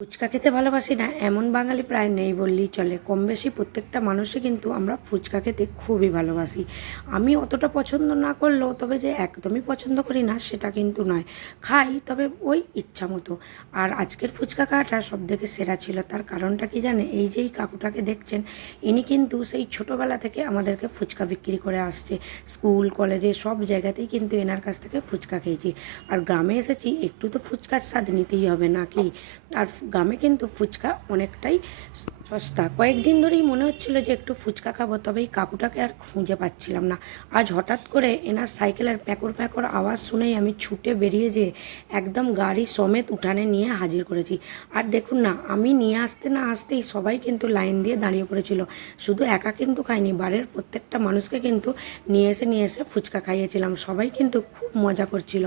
ফুচকা খেতে ভালোবাসি না এমন বাঙালি প্রায় নেই বললেই চলে। কম বেশি প্রত্যেকটা মানুষই কিন্তু আমরা ফুচকা খেতে খুবই ভালোবাসি। আমি অতটা পছন্দ না করলেও তবে যে একদমই পছন্দ করি না সেটা কিন্তু নয়, খাই তবে ওই ইচ্ছা মতো। আর আজকের ফুচকা খাওয়াটা সবথেকে সেরা ছিল। তার কারণটা কি জানে, এই যে এই কাকুটাকে দেখছেন, ইনি কিন্তু সেই ছোটোবেলা থেকে আমাদেরকে ফুচকা বিক্রি করে আসছে। স্কুল কলেজে সব জায়গাতেই কিন্তু এনার কাছ থেকে ফুচকা খেয়েছি। আর গ্রামে এসেছি, একটু তো ফুচকার স্বাদ নিতেই হবে নাকি। আর গ্রামে কিন্তু ফুচকা অনেকটাই সস্তা। কয়েকদিন ধরেই মনে হচ্ছিল যে একটু ফুচকা খাবো, তবে এই কাকুটাকে আর খুঁজে পাচ্ছিলাম না। আজ হঠাৎ করে এনার সাইকেলের প্যাকর প্যাকর আওয়াজ শুনেই আমি ছুটে বেরিয়ে যেয়ে একদম গাড়ি সমেত উঠানে নিয়ে হাজির করেছি। আর দেখুন না, আমি নিয়ে আসতে না আসতেই সবাই কিন্তু লাইন দিয়ে দাঁড়িয়ে পড়েছিল। শুধু একা কিন্তু খাইনি, বাড়ির প্রত্যেকটা মানুষকে কিন্তু নিয়ে এসে ফুচকা খাইয়েছিলাম। সবাই কিন্তু খুব মজা করছিল।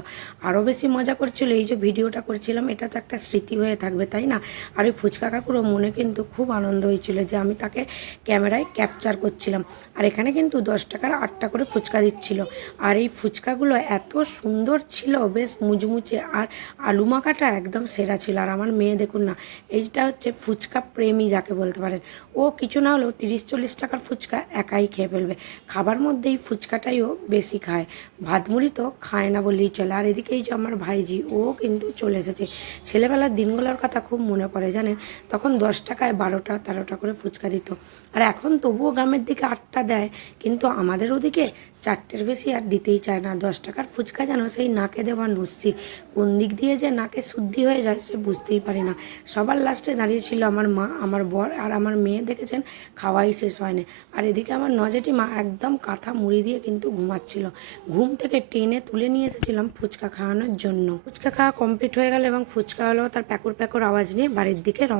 আরও বেশি মজা করছিল এই যে ভিডিওটা করছিলাম, এটা তো একটা স্মৃতি হয়ে থাকবে, তাই না? আর ওই ফুচকা কাকুরও মনে কিন্তু খুব আনন্দ হয়েছিল যে আমি তাকে ক্যামেরায় ক্যাপচার করছিলাম। আর এখানে কিন্তু 10 টাকার 8টা করে ফুচকা দিচ্ছিল। আর এই ফুচকাগুলো এত সুন্দর ছিল, বেশ মুচমুচে, আর আলু মাখাটা একদম সেরা ছিল। আর আমার মেয়ে দেখুন না, এইটা হচ্ছে ফুচকা প্রেমী যাকে বলতে পারেন। ও কিছু না হলেও 30-40 টাকার ফুচকা একাই খেয়ে ফেলবে। খাবার মধ্যেই ফুচকাটাইও বেশি খায়, ভাত মুড়ি তো খায় না বললেই চলে। আর এদিকে এই যে আমার ভাইজি, ও কিন্তু চলে এসেছে। ছেলেবেলার দিনগুলোর কথা খুব মনে পড়ে জানেন, তখন 10 টাকায় 12টা 13টা করে ফুচকা দিত। আর এখন তবুও গ্রামের দিকে 8টা দেয়, কিন্তু আমাদের ওদিকে 4টের বেশি আর দিতেই চায় না। 10 টাকার ফুচকা যেন সেই নাকে দেওয়া নস্যি, কোন দিক দিয়ে যে নাকে শুদ্ধি হয়ে যায় সে বুঝতেই পারি না। সবার লাস্টে দাঁড়িয়েছিল আমার মা, আমার বর আর আমার মেয়ে। দেখেছেন, খাওয়াই শেষ হয়নি। আর এদিকে আমার নজেটি মা একদম কাঁথা মুড়ি দিয়ে কিন্তু ঘুমাচ্ছিল। ঘুম থেকে টেনে তুলে নিয়ে এসেছিলাম ফুচকা খাওয়ানোর জন্য। ফুচকা খাওয়া কমপ্লিট হয়ে গেল এবং ফুচকা হলো তার প্যাকর প্যাকর আওয়াজ নিয়ে বাড়ির দিকে রওনা।